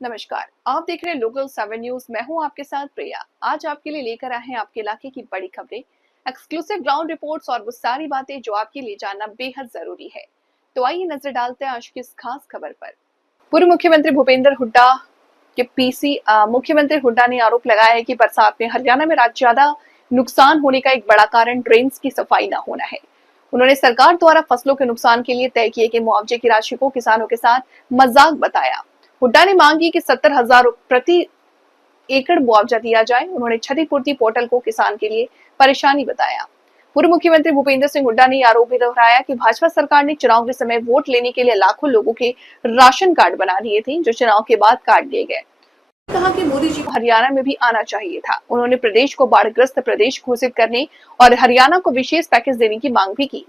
नमस्कार, आप देख रहे हैं लोकल 7 न्यूज। मैं हूं आपके साथ प्रिया। आज आपके लिए लेकर आए हैं आपके इलाके की बड़ी खबरें, एक्सक्लूसिव ग्राउंड रिपोर्ट्स और वो सारी बातें जो आपके लिए जानना बेहद जरूरी है। तो आइए नजर डालते हैं आज की इस खास खबर पर। पूर्व मुख्यमंत्री भूपेंद्र हुड्डा के पीसी मुख्यमंत्री हुड्डा ने आरोप लगाया है कि बरसात में हरियाणा में ज्यादा नुकसान होने का एक बड़ा कारण ड्रेन्स की सफाई न होना है। उन्होंने सरकार द्वारा फसलों के नुकसान के लिए तय किए गए मुआवजे की राशि को किसानों के साथ मजाक बताया। हुड्डा ने मांग की कि 70,000 प्रति एकड़ मुआवजा दिया जाए। उन्होंने क्षतिपूर्ति पोर्टल को किसान के लिए परेशानी बताया। पूर्व मुख्यमंत्री भूपेंद्र सिंह हुड्डा ने आरोप भी दोहराया कि भाजपा सरकार ने चुनाव के समय वोट लेने के लिए लाखों लोगों के राशन कार्ड बना दिए थे, जो चुनाव के बाद काट दिए गए। कहा कि मोदी जी को हरियाणा में भी आना चाहिए था। उन्होंने प्रदेश को बाढ़ग्रस्त प्रदेश घोषित करने और हरियाणा को विशेष पैकेज देने की मांग भी की।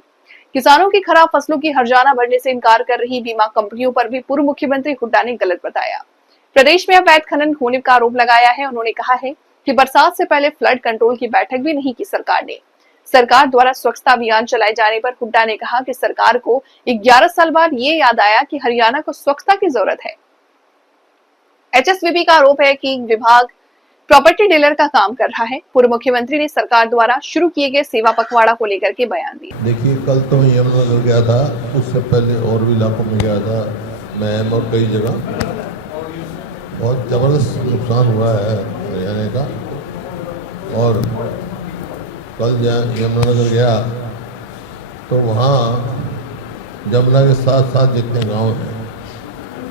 किसानों की खराब फसलों की हर्जाना भरने से इनकार कर रही बीमा कंपनियों पर भी पूर्व मुख्यमंत्री हुड्डा ने गलत बताया। प्रदेश में अवैध खनन होने का आरोप लगाया है। उन्होंने कहा है कि बरसात से पहले फ्लड कंट्रोल की बैठक भी नहीं की सरकार ने। सरकार द्वारा स्वच्छता अभियान चलाए जाने पर हुड्डा ने कहा कि सरकार को 11 साल बाद ये याद आया कि हरियाणा को स्वच्छता की जरूरत है। एचएसवीबी का आरोप है कि विभाग प्रॉपर्टी डीलर का काम कर रहा है। पूर्व मुख्यमंत्री ने सरकार द्वारा शुरू किए गए सेवा पखवाड़ा को लेकर के बयान दिए। देखिए, कल तो मैं यमुनानगर गया था, उससे पहले और भी इलाकों में गया था मैं और कई जगह। बहुत ज़बरदस्त नुकसान हुआ है हरियाणा का। और कल यमुनानगर गया तो वहाँ यमुना के साथ साथ जितने गांव हैं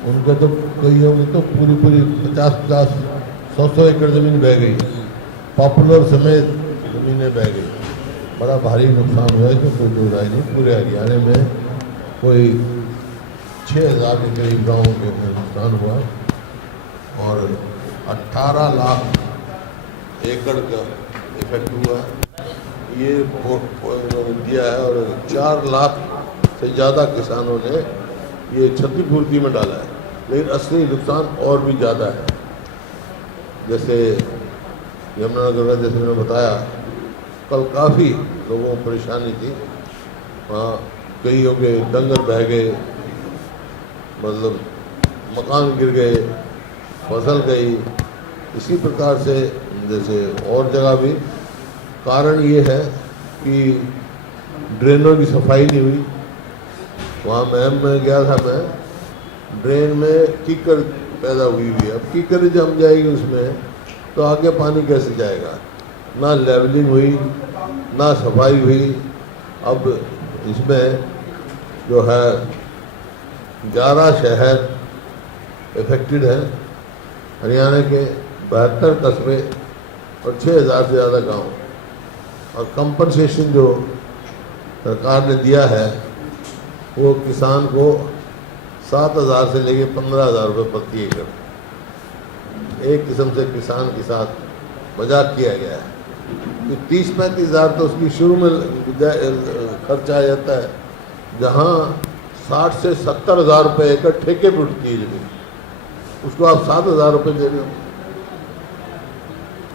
उनके तो कई होंगे तो पूरी 50-50, 100 एकड़ ज़मीन बह गई, पॉपुलर समेत ज़मीनें बह गई। बड़ा भारी नुकसान हुआ है, इसमें कोई दो राय नहीं। पूरे हरियाणा में कोई 6,000 के करीब गाँवों के नुकसान हुआ और 18 लाख एकड़ का इफेक्ट हुआ। ये इन्होंने दिया है और 4 लाख से ज़्यादा किसानों ने ये क्षतिपूर्ति में डाला है। लेकिन असली नुकसान और भी ज़्यादा है। जैसे यमुनानगर का, जैसे मैंने बताया, कल काफ़ी लोगों को परेशानी थी। वहाँ कईयों के डंगर बह गए, मतलब मकान गिर गए, फसल गई। इसी प्रकार से जैसे और जगह भी कारण ये है कि ड्रेनों की सफाई नहीं हुई। वहाँ मैं गया था, मैं ड्रेन में कीकर पैदा हुई है। अब कीकर जम जाएगी उसमें तो आगे पानी कैसे जाएगा। ना लेवलिंग हुई, ना सफाई हुई। अब इसमें जो है 11 शहर इफेक्टेड हैं, हरियाणा के 72 कस्बे और 6,000 से ज़्यादा गांव। और कंपनसेशन जो सरकार ने दिया है वो किसान को 7,000 से लेके 15,000 रुपये प्रति एकड़। एक किस्म से किसान के साथ मजाक किया गया है कि 30-35 हज़ार तो उसकी शुरू में खर्चा आ जाता है, जहाँ 60 से 70,000 रुपये एकड़ ठेके पर उठती है जमीन, उसको आप 7,000 रुपये दे रहे हो।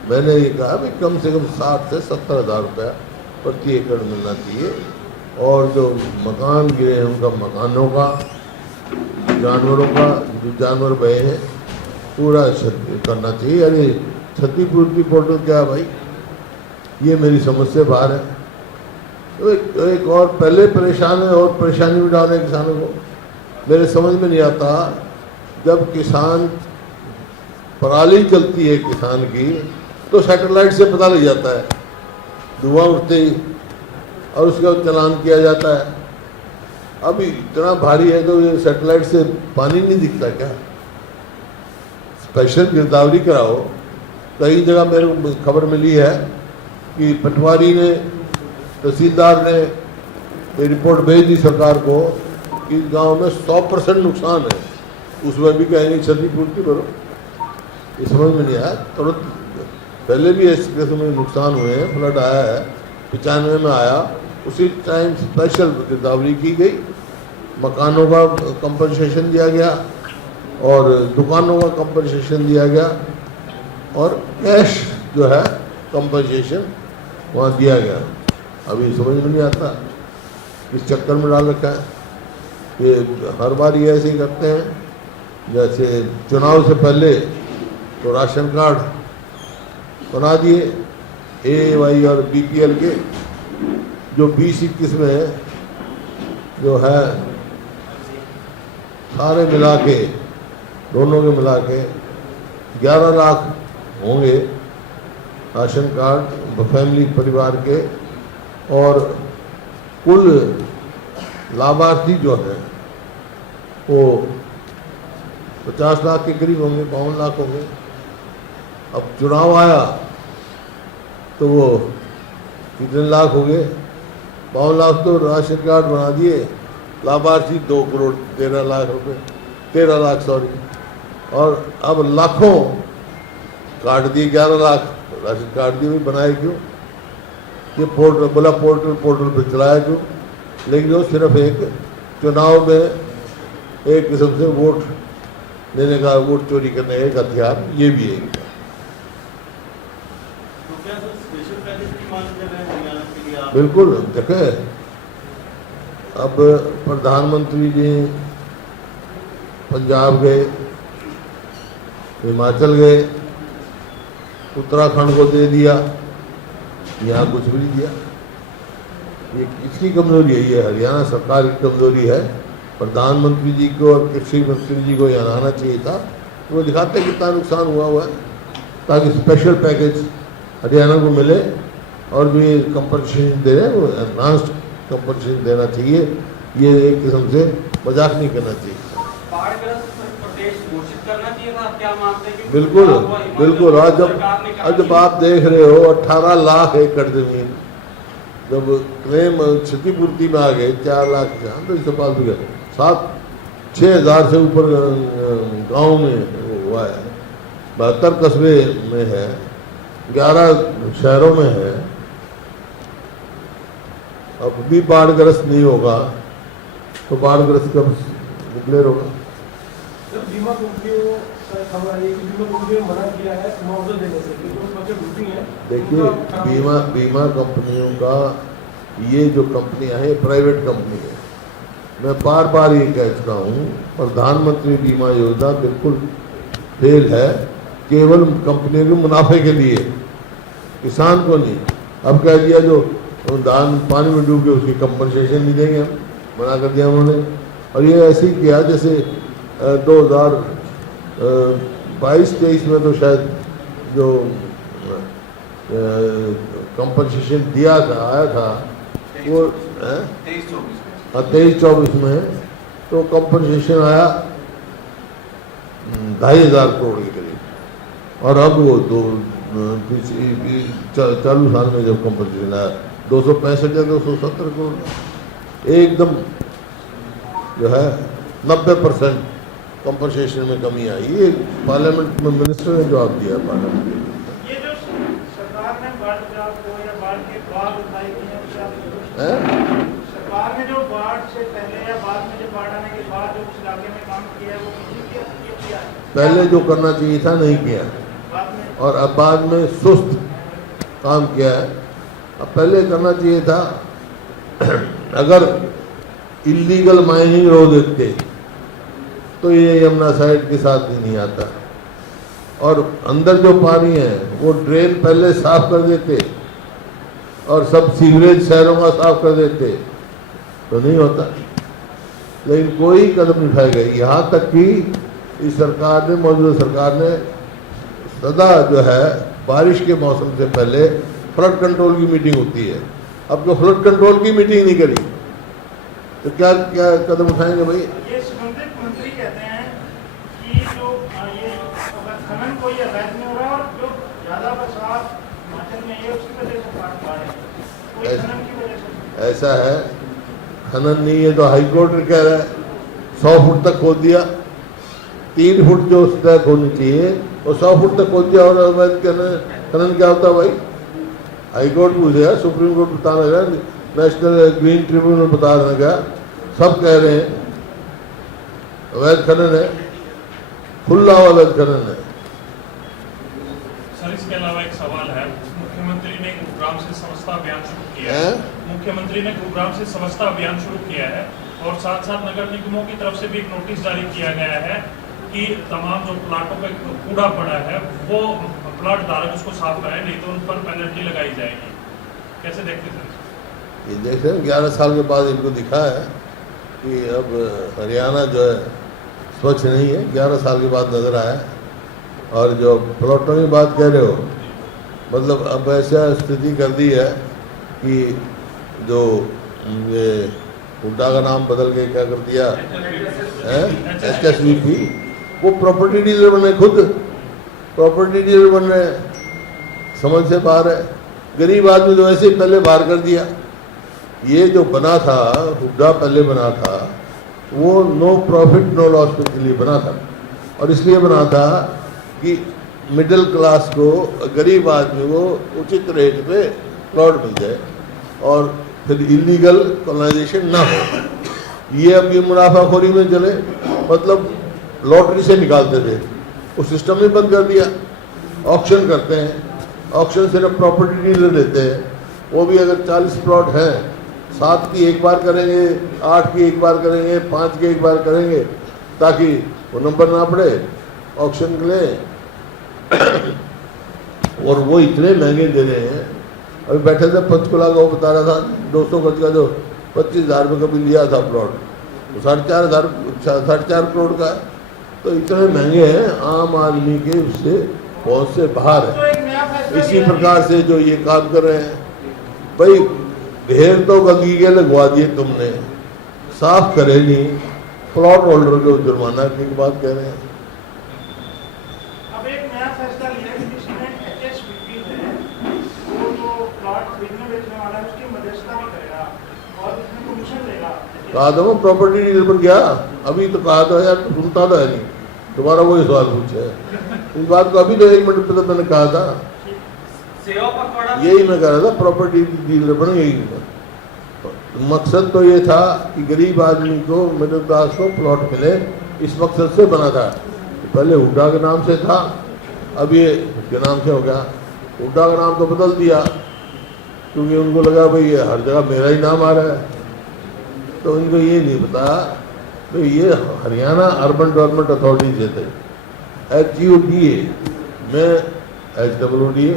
मैंने ये कहा कि कम से कम 60 से 70,000 रुपया प्रति एकड़ मिलना चाहिए। और जो मकान गिरे हैं उनका मकानों का, जानवरों का, जो जानवर बहे हैं, पूरा करना चाहिए। अरे क्षतिपूर्ति पोर्टल क्या है भाई, ये मेरी समझ से बाहर है। तो एक और पहले परेशान है और परेशानी भी डाल रहे हैं किसानों को। मेरे समझ में नहीं आता, जब किसान पराली चलती है किसान की तो सैटेलाइट से पता लग जाता है, धुआं उठते ही, और उसका चालान किया जाता है। अब इतना भारी है तो ये सैटेलाइट से पानी नहीं दिखता क्या? स्पेशल गिरदावरी कराओ। कई जगह मेरे को खबर मिली है कि पटवारी ने, तहसीलदार ने ये रिपोर्ट भेज दी सरकार को कि गांव में 100% नुकसान है, उसमें भी कहेंगे क्षतिपूर्ति भरो। ये समझ में नहीं आया। तुरंत पहले भी इस किस्म में नुकसान हुए हैं, फ्लड आया है, 95 में आया, उसी टाइम स्पेशल गिरदावरी की गई, मकानों का कंपनसेशन दिया गया और दुकानों का कंपनसेशन दिया गया और कैश जो है कंपनसेशन वहाँ दिया गया। अभी समझ में नहीं आता किस चक्कर में डाल रखा है। ये हर बार ये ऐसे ही करते हैं जैसे चुनाव से पहले तो राशन कार्ड बना दिए ए वाई और बीपीएल के, जो 20-21 में जो है सारे मिला के, दोनों के मिला के 11 लाख होंगे राशन कार्ड फैमिली परिवार के, और कुल लाभार्थी जो हैं वो 50 लाख के करीब होंगे, 52 लाख होंगे। अब चुनाव आया तो वो कितने लाख हो गए, 52 लाख तो राशन कार्ड बना दिए, लाभार्थी 2 करोड़ 13 लाख रुपए, 13 लाख सॉरी, और अब लाखों काट दिए, 11 लाख राशन कार्ड दिए, बनाए क्यों? ये पोर्टल बोला, पोर्टल पे चलाया क्यों? लेकिन वो सिर्फ एक चुनाव में एक किस्म से वोट लेने का, वोट चोरी करने का एक हथियार ये भी है। बिल्कुल देखे, अब प्रधानमंत्री जी पंजाब गए, हिमाचल गए, उत्तराखंड को दे दिया, यहाँ कुछ भी नहीं दिया। ये किसकी कमजोरी है? ये हरियाणा सरकार की कमजोरी है। प्रधानमंत्री जी को और कृषि मंत्री जी को यहाँ आना चाहिए था, वो दिखाते कितना नुकसान हुआ है, ताकि स्पेशल पैकेज हरियाणा को मिले, और जो ये कंपनसेशन दे रहे हैं वो एडवांस्ड कंपनसेशन देना चाहिए। ये एक किस्म से मजाक नहीं करना चाहिए। बिल्कुल बिल्कुल। आज जब आप देख रहे हो 18 लाख एकड़ जमीन जब क्लेम क्षतिपूर्ति में आ गए, 4 लाख तो फालतू गया, 7-6 हज़ार से ऊपर गांव में हुआ है, 72 कस्बे में है, 11 शहरों में है। अब भी बाढ़ग्रस्त नहीं होगा तो बाढ़ग्रस्त कब डिक्लेयर होगा? बीमा कंपनियों का खबर आई कि बीमा कंपनियों ने मना किया है मुआवजा देने से, क्योंकि उस वक्त डूबी है। देखिए, बीमा कंपनियों का, ये जो कंपनियां हैं प्राइवेट कंपनी है। मैं बार बार ये कह चुका हूँ, प्रधानमंत्री बीमा योजना बिल्कुल फेल है, केवल कंपनियों के मुनाफे के लिए, किसान को नहीं। अब कह दिया जो धान पानी में डूब के उसकी कंपनसेशन नहीं देंगे, हम मना कर दिया उन्होंने। और ये ऐसे ही किया जैसे 2022-23 में तो शायद जो कंपनसेशन दिया था, आया था वो 23-24 में, तो कंपनसेशन आया 2,500 करोड़ के करीब, और अब वो चालू साल में जब कंपनसेशन आया 265 या 270 करोड़, एकदम जो है 90% कंपनसेशन में कमी आई। ये पार्लियामेंट में मिनिस्टर ने जवाब दिया पार्लियामेंट में। ये जो सरकार ने बाढ़ को या बाढ़ के बाद उठाई गई है, सरकार ने जो बाढ़ से पहले या बाद में जो बाढ़ आने के बाद जो उस इलाके में काम किया है वो किया है? पहले जो करना चाहिए था नहीं किया, और अब बाद में सुस्त काम किया है। अब पहले करना चाहिए था, अगर इलीगल माइनिंग रोक देते तो ये यमुना साइड के साथ भी नहीं आता, और अंदर जो पानी है वो ड्रेन पहले साफ कर देते और सब सीवरेज शहरों का साफ कर देते तो नहीं होता। लेकिन कोई कदम नहीं उठाए गए। यहाँ तक कि इस सरकार ने, मौजूदा सरकार ने सदा जो है बारिश के मौसम से पहले फ्लड कंट्रोल की मीटिंग होती है, अब तो फ्लड कंट्रोल की मीटिंग नहीं करी, तो क्या क्या कदम उठाएंगे भाई? ये संबंधित मंत्री कहते हैं कि जो ये खनन कोई अवैध नहीं हो रहा, और जो ज्यादा बरसात हिमाचल में है उसकी वजह से बाढ़ आ रही है, कोई खनन की वजह से। ऐसा है, खनन नहीं है तो हाईकोर्ट कह रहा है 100 फुट तक खोद दिया, 3 फुट जो सतह होनी चाहिए वो 100 फुट तक खोद दिया, और अवैध खनन क्या होता है भाई? हाईकोर्ट पूछेगा, सुप्रीम कोर्ट बताना गया, नेशनल ग्रीन ट्रिब्यूनल बता देना गया, सब कह रहे हैं अवैध खनन है, खुला अवैध खनन है। सर, इसके अलावा एक सवाल है, मुख्यमंत्री ने गुरुग्राम से स्वच्छता अभियान शुरू किया है, मुख्यमंत्री ने गुरुग्राम से स्वच्छता अभियान शुरू किया है, और साथ साथ नगर निगमों की तरफ से भी एक नोटिस जारी किया गया है कि तमाम जो प्लाटों पे कूड़ा पड़ा है वो प्लाट धारक उसको साफ कराए, नहीं तो उन पर पेनल्टी लगाई जाएगी। कैसे देखते सर? ये देख रहे हैं 11 साल के बाद इनको दिखा है कि अब हरियाणा जो है स्वच्छ नहीं है, 11 साल के बाद नज़र आया। और जो प्लॉटों की बात कह रहे हो, मतलब अब ऐसा स्थिति कर दी है कि जो ये हुड्डा का नाम बदल के क्या कर दिया है, HSVP, वो प्रॉपर्टी डीलर बने, खुद प्रॉपर्टी डीलर बन रहे हैं, समझ से बाहर है। गरीब आदमी तो वैसे ही पहले बाहर कर दिया। ये जो बना था, हुड्डा पहले बना था, वो नो प्रॉफिट नो लॉस के लिए बना था, और इसलिए बना था कि मिडिल क्लास को, गरीब आदमी को उचित रेट पे प्लॉट मिल जाए और फिर इलीगल कॉलोनाइजेशन ना हो। ये अब ये मुनाफाखोरी में चले, मतलब लॉटरी से निकालते थे, वो सिस्टम ही बंद कर दिया। ऑक्शन करते हैं, ऑक्शन सिर्फ प्रॉपर्टी डीलर लेते हैं, वो भी अगर 40 प्लॉट हैं, 7 की एक बार करेंगे, 8 की एक बार करेंगे, 5 की एक बार करेंगे, ताकि वो नंबर ना पड़े ऑक्शन के लिए। और वो इतने महंगे दे रहे हैं। अभी बैठे थे पंचकुला का, वो बता रहा था 200 गज का जो 25,000 रुपये कभी लिया था प्लॉट, वो 4.5 करोड़ का है। तो इतने महंगे हैं, आम आदमी के उससे पहुँच से बाहर है। इसी प्रकार से जो ये काम कर रहे हैं, भाई ढेर तो गंदगी के लगवा दिए तुमने, साफ करे नहीं, प्लॉट होल्डर को जुर्माना की बात कह रहे हैं। अब एक नया फैसला लिया कि जिसमें HSVP है, वो जो प्लॉट खरीदने बेचने वाला है उसकी मध्यस्थता भी करेगा और उसमें कमीशन लेगा। कहा था मैं प्रॉपर्टी डीलर पर गया, अभी तो कहा था यार, सुनता था नहीं, दोबारा वही सवाल पूछे इस बात को। अभी तो 1 मिनट पहले मैंने कहा था, यही मैं कह रहा था, प्रॉपर्टी डीलर बन गई। मकसद तो ये था कि गरीब आदमी को, मिडिल क्लास को प्लॉट मिले, इस मकसद से बना था। पहले हुड्डा के नाम से था, अब ये उसके नाम से हो गया। हुड्डा का नाम तो बदल दिया क्योंकि उनको लगा भाई ये हर जगह मेरा ही नाम आ रहा है। तो उनको ये नहीं पता तो ये हरियाणा अर्बन डेवलपमेंट अथॉरिटी से थे, HUDA, मैं HWDA,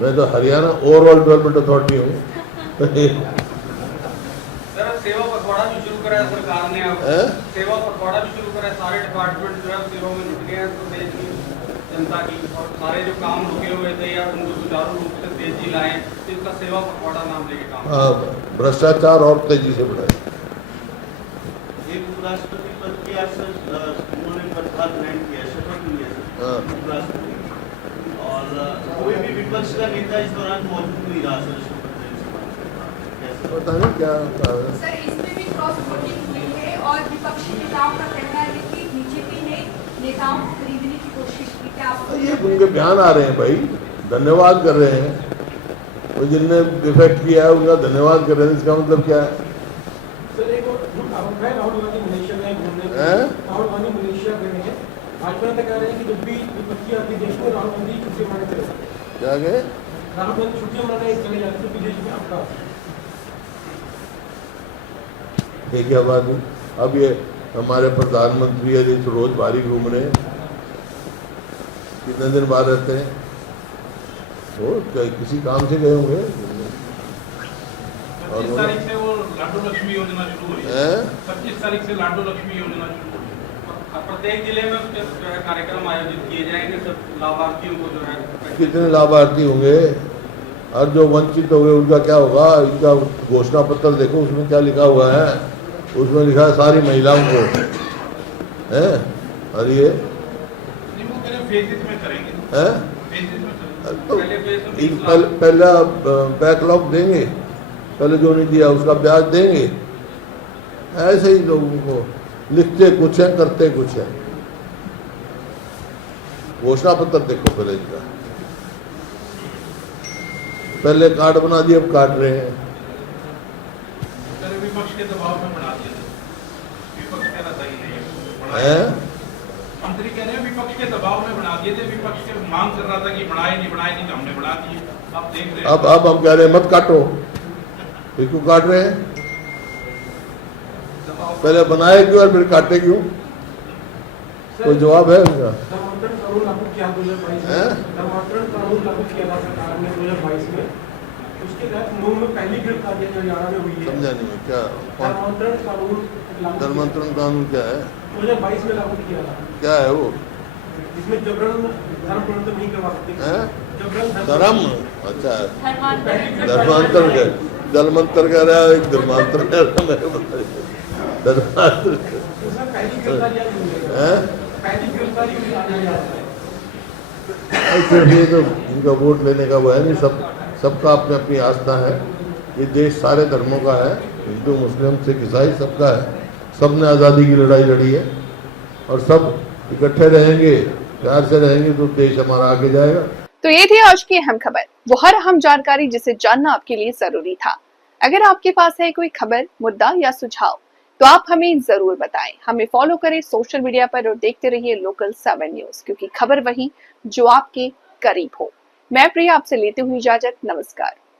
मैं तो हरियाणा ओवरऑल डेवलपमेंट अथॉरिटी हूँ। सर सेवा पखवाड़ा भी शुरू करा है सरकार ने, अब सेवा पखवाड़ा भी शुरू करा है, सारे डिपार्टमेंट जो है सेवा में जुट गए हैं। तो देश की जनता की और सारे जो काम रुके हुए थे या उनको सुचारू रूप से तेजी लाए, तो इसका सेवा पखवाड़ा नाम लेके काम। भ्रष्टाचार और तेजी से बढ़ाए। एक उपराष्ट्रपति पद की आज उन्होंने पदभार ग्रहण किया, शपथ ली है उपराष्ट्रपति, और कोई भी विपक्ष का नेता इस दौरान मौजूद नहीं रहा सर शपथ लेने से। पता नहीं क्या सर, इसमें भी क्रॉस वोटिंग हुई है और विपक्षी नेताओं का कहना है कि बीजेपी ने नेताओं को खरीदने की कोशिश की। क्या ये उनके बयान आ रहे हैं भाई, धन्यवाद कर रहे हैं, तो जिनने इफेक्ट किया है उनका धन्यवाद कर रहे हैं। इसका मतलब क्या है? राहुल गांधी मलेशिया गए घूमने, राहुल गांधी मलेशिया गए हैं, भाजपा नेता कह रहे हैं कि जब भी विपक्षी आती देश में राहुल गांधी छुट्टी मनाने चले जाते हैं। क्या गए? राहुल गांधी छुट्टियां मनाने चले जाते हैं विदेश में। आपका ये क्या बात है? अब ये हमारे प्रधानमंत्री है जो रोज बाहरी घूम रहे हैं, कितने दिन बाहर रहते हैं? वो किसी काम से गए होंगे। 25 तारीख से वो लाडो लक्ष्मी योजना शुरू हुई है। 25 तारीख से लाडो लक्ष्मी योजना शुरू हुई है। प्रत्येक जिले में उसके जो है कार्यक्रम आयोजित किए जाएंगे, सब लाभार्थियों को जो है। कितने लाभार्थी होंगे और जो वंचित हो गए उनका क्या होगा? इनका घोषणा पत्र देखो, उसमें क्या लिखा हुआ है? उसमें लिखा है सारी महिलाओं को है। और ये फेजेस में करेंगे, फेजेस में तो पहला बैकलॉग देंगे, पहले जो नहीं दिया उसका ब्याज देंगे। ऐसे ही लोगों को लिखते कुछ है, करते कुछ है। घोषणा पत्र देखो पहले इसका, पहले कार्ड बना दिए, अब काट रहे हैं। विपक्ष के दबाव में बना दिया, विपक्ष कहना सही नहीं है। मंत्री कह रहे हैं विपक्ष के दबाव में बना दिए थे, विपक्ष के मांग कर रहा था कि बढ़ाए नहीं तो हमने बढ़ा दिए। अब देख रहे हैं, अब हम कह रहे हैं मत काटो, क्यों काट रहे हैं? पहले बनाए क्यों और फिर काटे क्यों? कोई जवाब है उनका? धर्मांतरण कानून लागू किया 2022 में, धर्मांतरण कानून लागू किया था सरकार ने 2022 में, उसके तहत नौ में पहली गिरफ्तारी जो हरियाणा में हुई है। समझा नहीं मैं, क्या धर्मांतरण कानून लागू धर्मांतरण कानून क्या है? 2022 में लागू किया था, क्या है वो? जिसमें जबरन धर्म परिवर्तन नहीं करवा सकते। जबरन धर्म, अच्छा धर्मांतर का जलमंत्र कह रहा है, एक धर्मांतर कह रहा है, धर्मांतर उसमें पहली गिरफ्तारी है। पहली गिरफ्तारी हुई हरियाणा में। सिर्फ ये तो इनका वोट लेने का वो है नहीं, सबका अपनी अपनी आस्था है। ये देश सारे धर्मों का है, हिंदू मुस्लिम सिख ईसाई सबका है। सब ने आज़ादी की लड़ाई लड़ी है और सब इकट्ठे रहेंगे, प्यार से रहेंगे तो देश हमारा आगे जाएगा। तो ये थी आज की अहम खबर, वो हर अहम जानकारी जिसे जानना आपके लिए जरूरी था। अगर आपके पास है कोई खबर, मुद्दा या सुझाव तो आप हमें जरूर बताएं। हमें फॉलो करें सोशल मीडिया पर और देखते रहिए लोकल 7 न्यूज, क्योंकि खबर वही जो आपके करीब हो। मैं प्रिया आपसे लेती हुई इजाजत, नमस्कार।